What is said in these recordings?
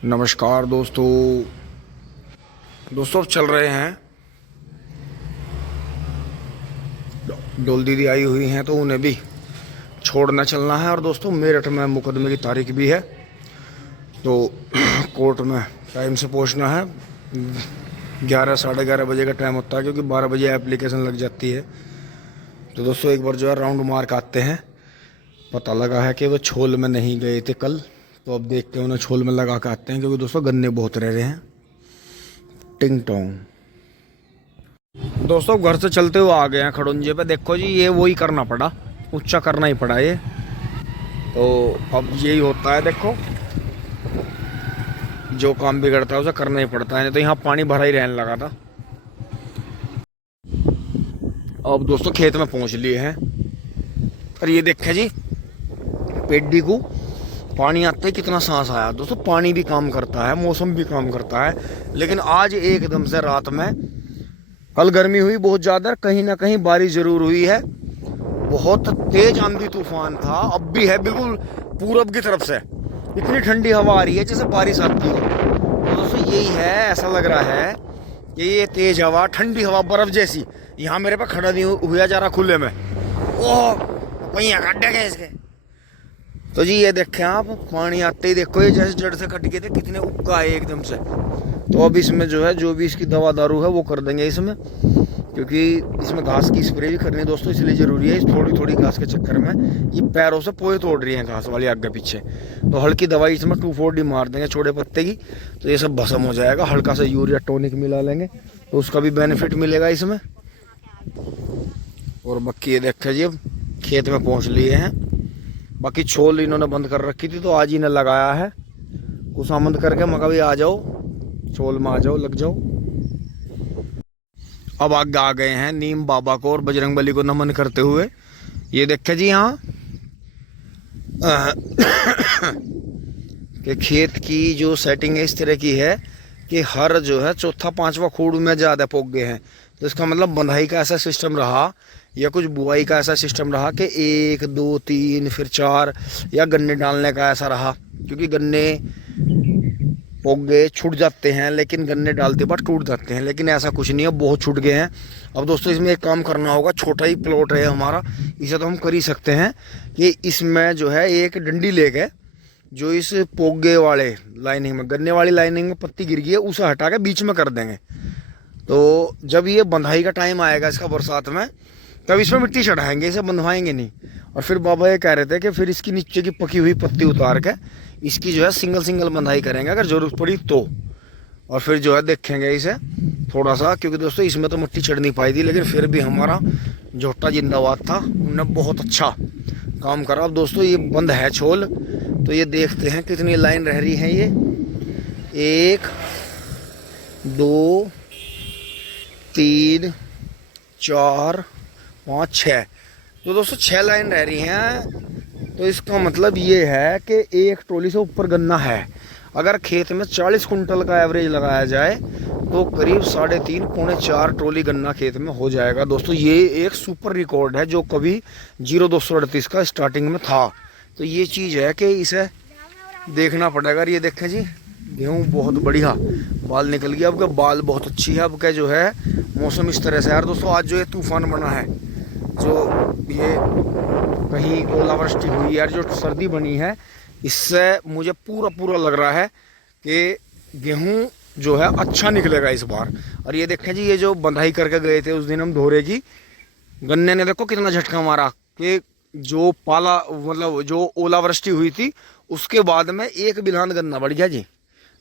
नमस्कार दोस्तों। अब चल रहे हैं, डोल दीदी आई हुई हैं तो उन्हें भी छोड़ना चलना है। और दोस्तों मेरठ में मुकदमे की तारीख भी है तो कोर्ट में टाइम से पहुंचना है। 11 साढ़े 11 बजे का टाइम होता है क्योंकि 12 बजे एप्लीकेशन लग जाती है। तो दोस्तों एक बार जो है राउंड मार के आते हैं। पता लगा है कि वो छोल में नहीं गए थे कल, तो अब देखते हैं उन्हें छोल में लगा के आते हैं क्योंकि दोस्तों गन्ने बहुत रह रहे हैं। टिंग टोंग। दोस्तों घर से चलते हुए आ गए हैं खड़ुंजे पे। देखो जी ये वही करना पड़ा, ऊंचा करना ही पड़ा ये। तो अब यही होता है, देखो जो काम बिगड़ता है उसे करना ही पड़ता है। नहीं तो यहाँ पानी भरा ही रहने लगा था। अब दोस्तों खेत में पहुंच लिए हैं और ये देखें जी पेड्डी को पानी आता है कितना सांस आया। दोस्तों पानी भी काम करता है, मौसम भी काम करता है। लेकिन आज एकदम से रात में, कल गर्मी हुई बहुत ज़्यादा, कहीं ना कहीं बारिश जरूर हुई है। बहुत तेज आंधी तूफान था, अब भी है बिल्कुल पूरब की तरफ से। इतनी ठंडी हवा आ रही है जैसे बारिश आती हो। तो दोस्तों यही है, ऐसा लग रहा है कि ये तेज हवा, ठंडी हवा, बर्फ जैसी यहाँ मेरे पे खड़ा नहीं हुआ जा रहा खुले में। ओह वहीं खड्डे गए इसके। तो जी ये देखें आप, पानी आते ही देखो ये जैसे जड़ से कट गए थे, कितने उक्का आए एकदम से। तो अब इसमें जो है जो भी इसकी दवा दारू है वो कर देंगे इसमें, क्योंकि इसमें घास की स्प्रे भी करनी है दोस्तों, इसलिए ज़रूरी है। इस थोड़ी थोड़ी घास के चक्कर में ये पैरों से पोए तोड़ रही हैं घास वाली आगे पीछे। तो हल्की दवाई इसमें 2,4-D मार देंगे छोटे पत्ते की, तो ये सब भस्म हो जाएगा। हल्का सा यूरिया टॉनिक मिला लेंगे तो उसका भी बेनिफिट मिलेगा इसमें। और बाकी ये देखा जी अब खेत में पहुँच लिए हैं। बाकी छोल इन्होंने बंद कर रखी थी तो आज ही ने लगाया है, कुसामंद करके मगर भी आ जाओ, छोल में आ जाओ, लग जाओ। अब आगे आ गए हैं नीम बाबा को और बजरंगबली को नमन करते हुए। ये देखे जी यहाँ कि खेत की जो सेटिंग है इस तरह की है कि हर जो है चौथा पांचवा खूड़ में ज़्यादा पोग गए हैं। तो इसका मतलब बंधाई का ऐसा सिस्टम रहा या कुछ बुआई का ऐसा सिस्टम रहा कि 1 2 3 फिर 4, या गन्ने डालने का ऐसा रहा, क्योंकि गन्ने पोगे छूट जाते हैं लेकिन गन्ने डालते बाद टूट जाते हैं। लेकिन ऐसा कुछ नहीं है, बहुत छूट गए हैं। अब दोस्तों इसमें एक काम करना होगा, छोटा ही प्लॉट है हमारा, इसे तो हम कर ही सकते हैं कि इसमें जो है एक डंडी लेके जो इस पोगे वाले लाइनिंग में, गन्ने वाली लाइनिंग में पत्ती गिर गई है उसे हटा के बीच में कर देंगे। तो जब ये बंधाई का टाइम आएगा इसका बरसात में, तब इसमें मिट्टी चढ़ाएंगे, इसे बंधवाएंगे नहीं। और फिर बाबा ये कह रहे थे कि फिर इसकी नीचे की पकी हुई पत्ती उतार के इसकी जो है सिंगल सिंगल बंधाई करेंगे अगर ज़रूरत पड़ी तो। और फिर जो है देखेंगे इसे थोड़ा सा, क्योंकि दोस्तों इसमें तो मिट्टी चढ़ नहीं पाई थी, लेकिन फिर भी हमारा झोटा जिंदाबाद था, उनने बहुत अच्छा काम करा। अब दोस्तों ये बंद है छोल, तो ये देखते हैं कितनी लाइन रह रही है। ये 1 2 3 4 5 6, तो दोस्तों 6 लाइन रह रही हैं। तो इसका मतलब ये है कि एक ट्रॉली से ऊपर गन्ना है। अगर खेत में 40 कुंटल का एवरेज लगाया जाए तो करीब 3.5 पौने 4 ट्रॉली गन्ना खेत में हो जाएगा। दोस्तों ये एक सुपर रिकॉर्ड है जो कभी 0238 का स्टार्टिंग में था। तो ये चीज़ है कि इसे देखना पड़ेगा। ये देखें जी गेहूँ बहुत बढ़िया बाल निकल गया, अब का बाल बहुत अच्छी है। अब का जो है मौसम इस तरह से यार दोस्तों, आज जो ये तूफान बना है, जो ये कहीं ओलावृष्टि हुई यार, जो सर्दी बनी है, इससे मुझे पूरा लग रहा है कि गेहूं जो है अच्छा निकलेगा इस बार। और ये देखें जी ये जो बंधाई करके गए थे उस दिन हम धोरे की, गन्ने ने देखो कितना झटका मारा कि जो पाला मतलब जो ओलावृष्टि हुई थी उसके बाद में 1 बिलान गन्ना बढ़ गया जी।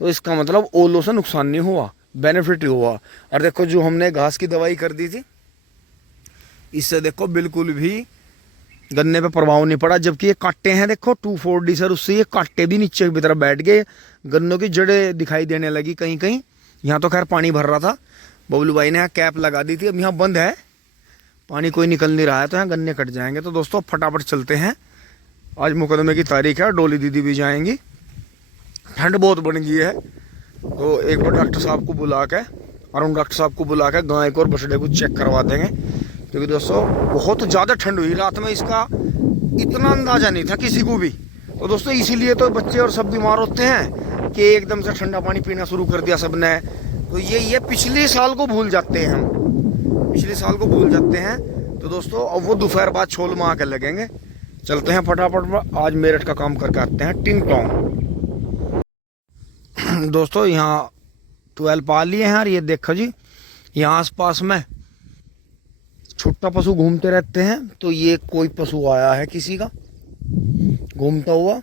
तो इसका मतलब ओलों से नुकसान नहीं हुआ, बेनिफिट ही हुआ। और देखो जो हमने घास की दवाई कर दी थी, इससे देखो बिल्कुल भी गन्ने पे प्रभाव नहीं पड़ा। जबकि ये कांटे हैं देखो 2,4-D सर, उससे ये कांटे भी नीचे की तरफ बैठ गए, गन्नों की जड़ें दिखाई देने लगी कहीं कहीं। यहाँ तो खैर पानी भर रहा था, बबलू भाई ने यहाँ कैप लगा दी थी, अब यहाँ बंद है, पानी कोई निकल नहीं रहा है, तो यहाँ गन्ने कट जाएंगे। तो दोस्तों फटाफट चलते हैं, आज मुकदमे की तारीख है, डोली दीदी भी जाएंगी, ठंड बहुत बढ़ गई है। तो एक बार डॉक्टर साहब को बुला के, अरुण डॉक्टर साहब को बुला के गाय को और बछड़े को चेक करवा देंगे, क्योंकि दोस्तों बहुत ज़्यादा ठंड हुई रात में, इसका इतना अंदाजा नहीं था किसी को भी। तो दोस्तों इसीलिए तो बच्चे और सब बीमार होते हैं कि एकदम से ठंडा पानी पीना शुरू कर दिया सबने। तो ये पिछले साल को भूल जाते हैं हम, पिछले साल को भूल जाते हैं। तो दोस्तों अब वो दोपहर बाद छोल मार के लगेंगे। चलते हैं फटाफट, आज मेरठ का काम करके आते हैं टिंग टोंग। दोस्तों यहाँ 12 पा लिए हैं। और ये देखो जी, यहाँ आस पास में छुट्टा पशु घूमते रहते हैं। तो ये कोई पशु आया है किसी का घूमता हुआ,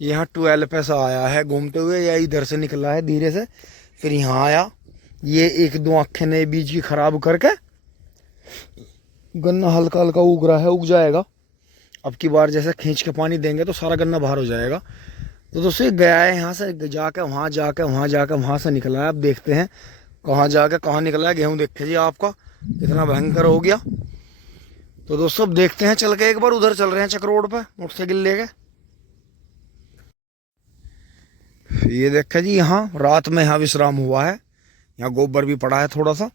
यहाँ 12 पैसा आया है घूमते हुए, या इधर से निकला है धीरे से, फिर यहाँ आया। ये 1-2 आँखें नए बीज की खराब करके गन्ना हल्का हल्का उग रहा है, उग जाएगा। अब की बार जैसे खींच के पानी देंगे तो सारा गन्ना बाहर हो जाएगा। तो दोस्तों ये गया है यहाँ से जाके वहाँ, जाके वहाँ, जाके वहाँ से निकला है। अब देखते हैं कहाँ जाके कहाँ निकला है। गेहूँ देखे जी आपका कितना भयंकर हो गया। तो दोस्तों अब देखते हैं चल के, एक बार उधर चल रहे हैं चक रोड पे मोटरसाइकिल लेके। ये देखा जी, यहाँ रात में यहाँ विश्राम हुआ है। यहाँ गोबर भी पड़ा है थोड़ा सा,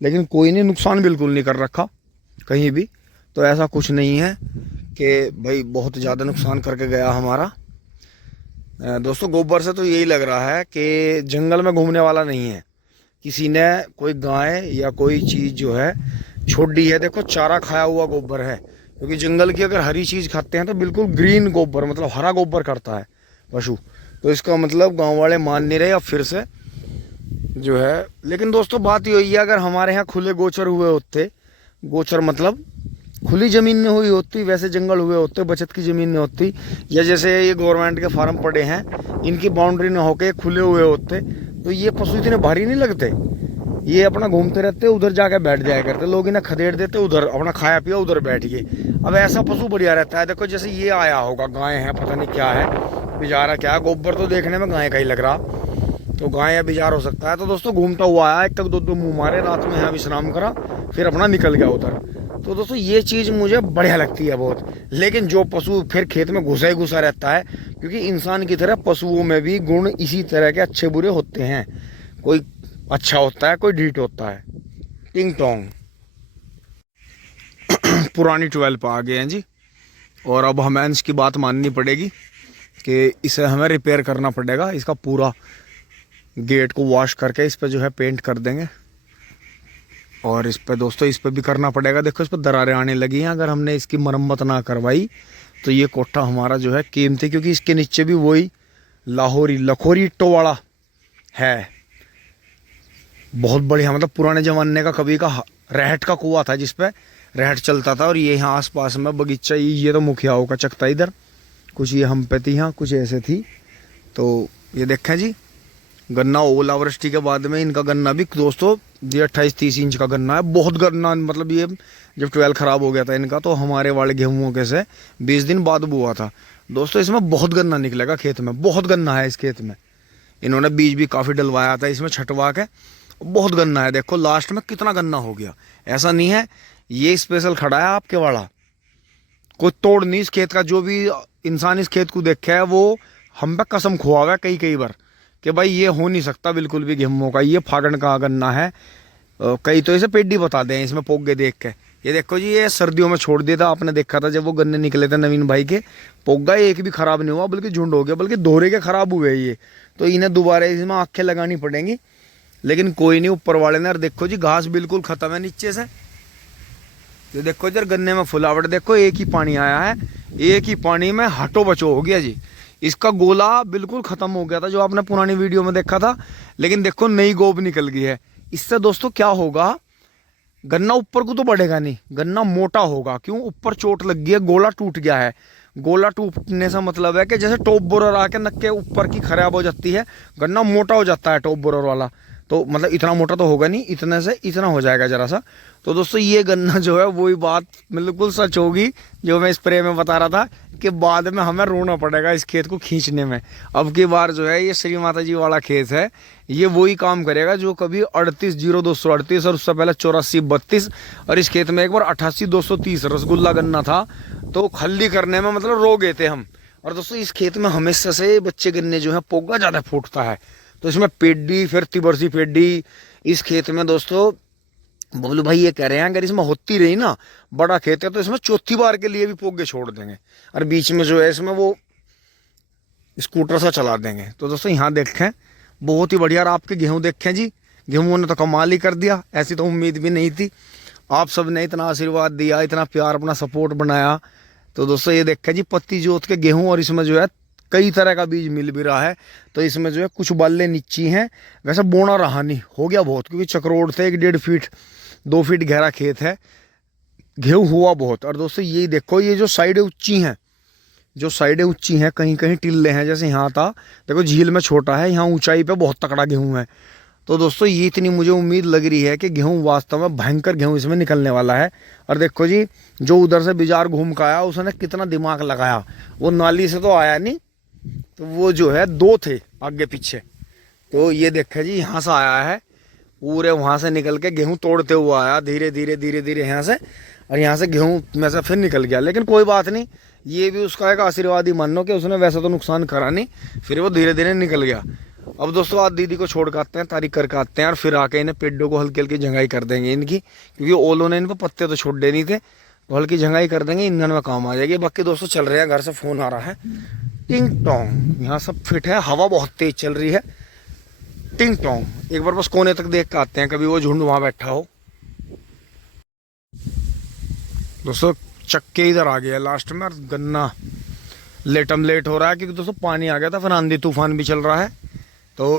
लेकिन कोई नहीं, नुकसान बिल्कुल नहीं कर रखा कहीं भी। तो ऐसा कुछ नहीं है कि भाई बहुत ज़्यादा नुकसान करके गया हमारा। दोस्तों गोबर से तो यही लग रहा है कि जंगल में घूमने वाला नहीं है, किसी ने कोई गाय या कोई चीज़ जो है छोड़ दी है। देखो चारा खाया हुआ गोबर है, क्योंकि जंगल की अगर हरी चीज़ खाते हैं तो बिल्कुल ग्रीन गोबर, मतलब हरा गोबर करता है पशु। तो इसका मतलब गांव वाले मान नहीं रहे अब फिर से जो है। लेकिन दोस्तों बात ये हुई है, अगर हमारे यहाँ खुले गोचर हुए होते, गोचर मतलब खुली ज़मीन में हुई होती, वैसे जंगल हुए होते, बचत की ज़मीन में होती, या जैसे ये गवर्नमेंट के फार्म पड़े हैं इनकी बाउंड्री ना होके खुले हुए होते, तो ये पशु इतने भारी नहीं लगते। ये अपना घूमते रहते, उधर जाके बैठ जाया करते, लोग इन्हें खदेड़ देते, उधर अपना खाया पिया उधर बैठ गए। अब ऐसा पशु बढ़िया रहता है। देखो जैसे ये आया होगा, गाय है पता नहीं क्या है, बिजारा क्या है, गोबर तो देखने में गाय का ही लग रहा, तो गाय या बिजार हो सकता है। तो दोस्तों घूमता हुआ आया, 1-2 मुँह मारे, रात में यहाँ विश्राम करा, फिर अपना निकल गया उधर। तो दोस्तों ये चीज़ मुझे बढ़िया लगती है बहुत। लेकिन जो पशु फिर खेत में घुसा ही घुसा रहता है, क्योंकि इंसान की तरह पशुओं में भी गुण इसी तरह के अच्छे बुरे होते हैं, कोई अच्छा होता है कोई ढीठ होता है। टिंग टोंग पुरानी 12 पर आ गए हैं जी, और अब हमें इसकी बात माननी पड़ेगी कि इसे हमें रिपेयर करना पड़ेगा। इसका पूरा गेट को वॉश करके इस पर जो है पेंट कर देंगे, और इस पर दोस्तों इस पर भी करना पड़ेगा। देखो इस पर दरारें आने लगी हैं, अगर हमने इसकी मरम्मत ना करवाई तो ये कोठा हमारा जो है कीमती, क्योंकि इसके नीचे भी वही लखोरी ईंटों वाला है, बहुत बढ़िया, मतलब पुराने ज़माने का कभी का रहट का कुआं था जिस पे रहट चलता था। और ये यहाँ आसपास में बगीचा, ये तो मुखियाओं का चकता इधर, कुछ ये हम पे थी, यहाँ कुछ ऐसे थी। तो ये देखें जी, गन्ना ओलावृष्टि के बाद में इनका गन्ना भी दोस्तों ये 28-30 इंच का गन्ना है, बहुत गन्ना। मतलब ये जब 12 ख़राब हो गया था इनका, तो हमारे वाले गेहूँ के से 20 दिन बाद बुआ था दोस्तों, इसमें बहुत गन्ना निकलेगा खेत में, बहुत गन्ना है इस खेत में। इन्होंने बीज भी काफ़ी डलवाया था इसमें छटवा के, बहुत गन्ना है। देखो लास्ट में कितना गन्ना हो गया, ऐसा नहीं है ये स्पेशल खड़ा है आपके वाला, कोई तोड़ नहीं इस खेत का। जो भी इंसान इस खेत को देखा है वो हम पे कसम खुआवा कई बार कि भाई ये हो नहीं सकता बिल्कुल भी गेहूं का, ये फागण का गन्ना है। कई तो इसे पेड्डी बता दें इसमें पोगे देख के। ये देखो जी, ये सर्दियों में छोड़ दिया था, आपने देखा था जब वो गन्ने निकले थे नवीन भाई के, पोगा एक भी खराब नहीं हुआ, बल्कि झुंड हो गया, बल्कि दोहरे के खराब हुए ये। तो इन्हें दोबारा इसमें आंखें लगानी पड़ेंगी, लेकिन कोई नहीं, ऊपर वाले ने। और देखो जी घास बिल्कुल खत्म है नीचे से। ये देखो इधर गन्ने में फुलावट देखो, एक ही पानी आया है, एक ही पानी में हटो बचो हो गया जी। इसका गोला बिल्कुल खत्म हो गया था जो आपने पुरानी वीडियो में देखा था, लेकिन देखो नई गोब निकल गई है। इससे दोस्तों क्या होगा, गन्ना ऊपर को तो बढ़ेगा नहीं, गन्ना मोटा होगा। क्यों? ऊपर चोट लग गई है, गोला टूट गया है। गोला टूटने से मतलब है कि जैसे टॉप बोरर आके नक्के ऊपर की खराब हो जाती है, गन्ना मोटा हो जाता है टॉप बोरर वाला। तो मतलब इतना मोटा तो होगा नहीं, इतने से इतना हो जाएगा जरा सा। तो दोस्तों ये गन्ना जो है वही बात बिल्कुल सच होगी जो मैं स्प्रे में बता रहा था कि बाद में हमें रोना पड़ेगा इस खेत को खींचने में। अब की बार जो है ये श्री माता जी वाला खेत है, ये वही काम करेगा जो कभी 38-0238 और उससे पहले 84-32, और इस खेत में एक बार 88-230 रसगुल्ला गन्ना था। तो खल्ली करने में मतलब रो गए थे हम। और दोस्तों इस खेत में हमेशा से बच्चे गन्ने जो है पोगा ज़्यादा फूटता है, तो इसमें पेड्डी फिर तिबरसी पेड्डी इस खेत में। दोस्तों बबलू भाई ये कह रहे हैं अगर इसमें होती रही ना, बड़ा खेत है, तो इसमें चौथी बार के लिए भी पोगे छोड़ देंगे। और बीच में जो है इसमें वो स्कूटर से चला देंगे। तो दोस्तों यहाँ देखें, बहुत ही बढ़िया। और आपके गेहूँ देखें जी, गेहूँ ने तो कमाल ही कर दिया, ऐसी तो उम्मीद भी नहीं थी। आप सब ने इतना आशीर्वाद दिया, इतना प्यार, अपना सपोर्ट बनाया। तो दोस्तों ये देखें जी, पत्ती जोत के गेहूँ, और इसमें जो है कई तरह का बीज मिल भी रहा है। तो इसमें जो है कुछ बालें नीची हैं, वैसे बोना रहा नहीं, हो गया बहुत, क्योंकि चक्रोड़ से 1-1.5 फीट 2 फीट गहरा खेत है, गेहूँ हुआ बहुत। और दोस्तों यही देखो, ये जो साइडें ऊंची हैं, जो साइडें ऊंची हैं, कहीं कहीं टिल्ले हैं, जैसे यहाँ था देखो, झील में छोटा है, यहाँ ऊंचाई पे बहुत तकड़ा गेहूँ है। तो दोस्तों ये इतनी मुझे उम्मीद लग रही है कि गेहूँ वास्तव में भयंकर गेहूँ इसमें निकलने वाला है। और देखो जी, जो उधर से बिजार घूम का आया, उसने कितना दिमाग लगाया, वो नाली से तो आया नहीं, तो वो जो है 2 थे आगे पीछे। तो ये देखा जी, यहाँ से आया है पूरे, वहाँ से निकल के गेहूँ तोड़ते हुए आया, धीरे धीरे धीरे धीरे यहाँ से, और यहाँ से गेहूँ में से फिर निकल गया। लेकिन कोई बात नहीं, ये भी उसका एक आशीर्वाद ही मान लो कि उसने वैसे तो नुकसान करा नहीं, फिर वो धीरे धीरे निकल गया। अब दोस्तों आज दीदी को छोड़ के आते हैं, तारीख करके आते हैं, और फिर आके इन्हें पेड़ों को हल्की हल्की जंगाई कर देंगे इनकी, क्योंकि ओलों ने इन पर पत्ते तो छोड़ देनी थे, तो हल्की जंगाई कर देंगे, ईंधन में काम आ जाएगी। बाकी दोस्तों चल रहे हैं, घर से फ़ोन आ रहा है, टिंग टोंग, यहाँ सब फिट है, हवा बहुत तेज चल रही है, टिंग टोंग। एक बार बस कोने तक देख के आते हैं, कभी वो झुंड वहाँ बैठा हो। दोस्तों चक्के इधर आ गया लास्ट में, और गन्ना लेट हो रहा है, क्योंकि दोस्तों पानी आ गया था, फिर आंधी तूफान भी चल रहा है। तो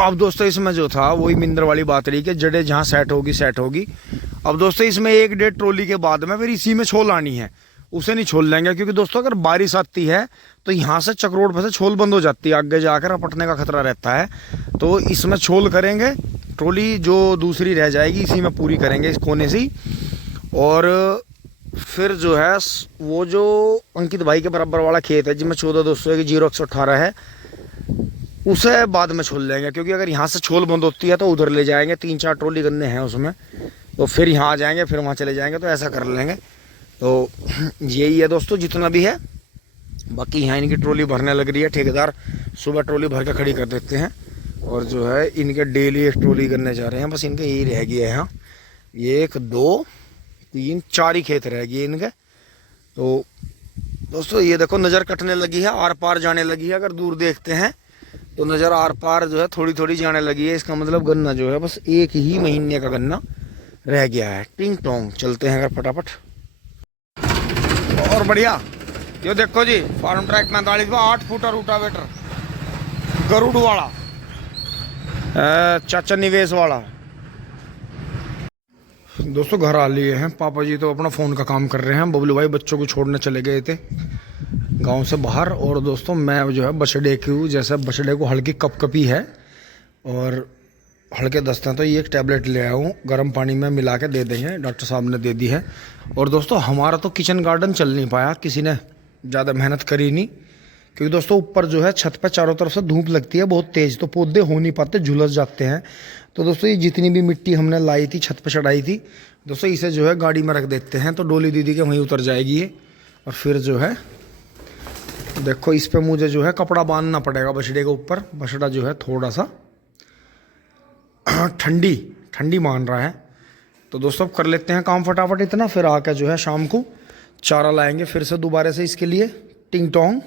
अब दोस्तों इसमें जो था वही मिंदर वाली बात रही कि जड़े जहाँ सेट होगी। अब दोस्तों इसमें 1-1.5 ट्रॉली के बाद में फिर इसी में छोल आनी है, उसे नहीं छोल लेंगे, क्योंकि दोस्तों अगर बारिश आती है तो यहाँ से चक्रोड़ पर से छोल बंद हो जाती है, आगे जाकर अपटने का खतरा रहता है। तो इसमें छोल करेंगे, ट्रॉली जो दूसरी रह जाएगी इसी में पूरी करेंगे, इस कोने से ही। और फिर जो है वो जो अंकित भाई के बराबर वाला खेत है जिसमें 14,201 है, उसे बाद में छोल लेंगे, क्योंकि अगर यहाँ से छोल बंद होती है तो उधर ले जाएंगे, 3-4 ट्रॉली गन्ने हैं उसमें, तो फिर यहाँ आ जाएंगे, फिर वहाँ चले जाएंगे, तो ऐसा कर लेंगे। तो यही है दोस्तों जितना भी है। बाकी यहाँ इनकी ट्रॉली भरने लग रही है, ठेकेदार सुबह ट्रॉली भर के खड़ी कर देते हैं, और जो है इनके डेली 1 ट्रॉली करने जा रहे हैं, बस इनके यही रह गया है यहाँ, 1 2 3 4 ही खेत रह गए इनके। तो दोस्तों ये देखो, नज़र कटने लगी है, आर पार जाने लगी है, अगर दूर देखते हैं तो नज़र आर पार जो है थोड़ी थोड़ी जाने लगी है। इसका मतलब गन्ना जो है बस 1 ही महीने का गन्ना रह गया है। टिंग टोंग चलते हैं अगर फटाफट, और बढ़िया। ये देखो जी, फार्म ट्रैक 45 में 8 फुट रूटावेटर, गरुड़ वाला, चाचा निवेश वाला। दोस्तों घर आ लिए हैं, पापा जी तो अपना फ़ोन का काम कर रहे हैं, बबलू भाई बच्चों को छोड़ने चले गए थे गांव से बाहर। और दोस्तों मैं जो है बछड़े की, जैसे बछड़े को हल्की कपकपी है और हल्के दस्त हैं, तो ये एक टैबलेट ले आया हूँ, गर्म पानी में मिला के दे देंगे, डॉक्टर साहब ने दे दी है। और दोस्तों हमारा तो किचन गार्डन चल नहीं पाया, किसी ने ज़्यादा मेहनत करी नहीं, क्योंकि दोस्तों ऊपर जो है छत पे चारों तरफ से धूप लगती है बहुत तेज़, तो पौधे हो नहीं पाते, झुलस जाते हैं। तो दोस्तों ये जितनी भी मिट्टी हमने लाई थी, छत पे चढ़ाई थी, दोस्तों इसे जो है गाड़ी में रख देते हैं, तो डोली दीदी के वहीं उतर जाएगी ये। और फिर जो है देखो, इस पर मुझे जो है कपड़ा बांधना पड़ेगा बछड़े के ऊपर, बछड़ा जो है थोड़ा सा ठंडी मान रहा है। तो दोस्तों अब कर लेते हैं काम फटाफट इतना, फिर आकर जो है शाम को चारा लाएंगे फिर से दोबारा से इसके लिए। टिंग टोंग।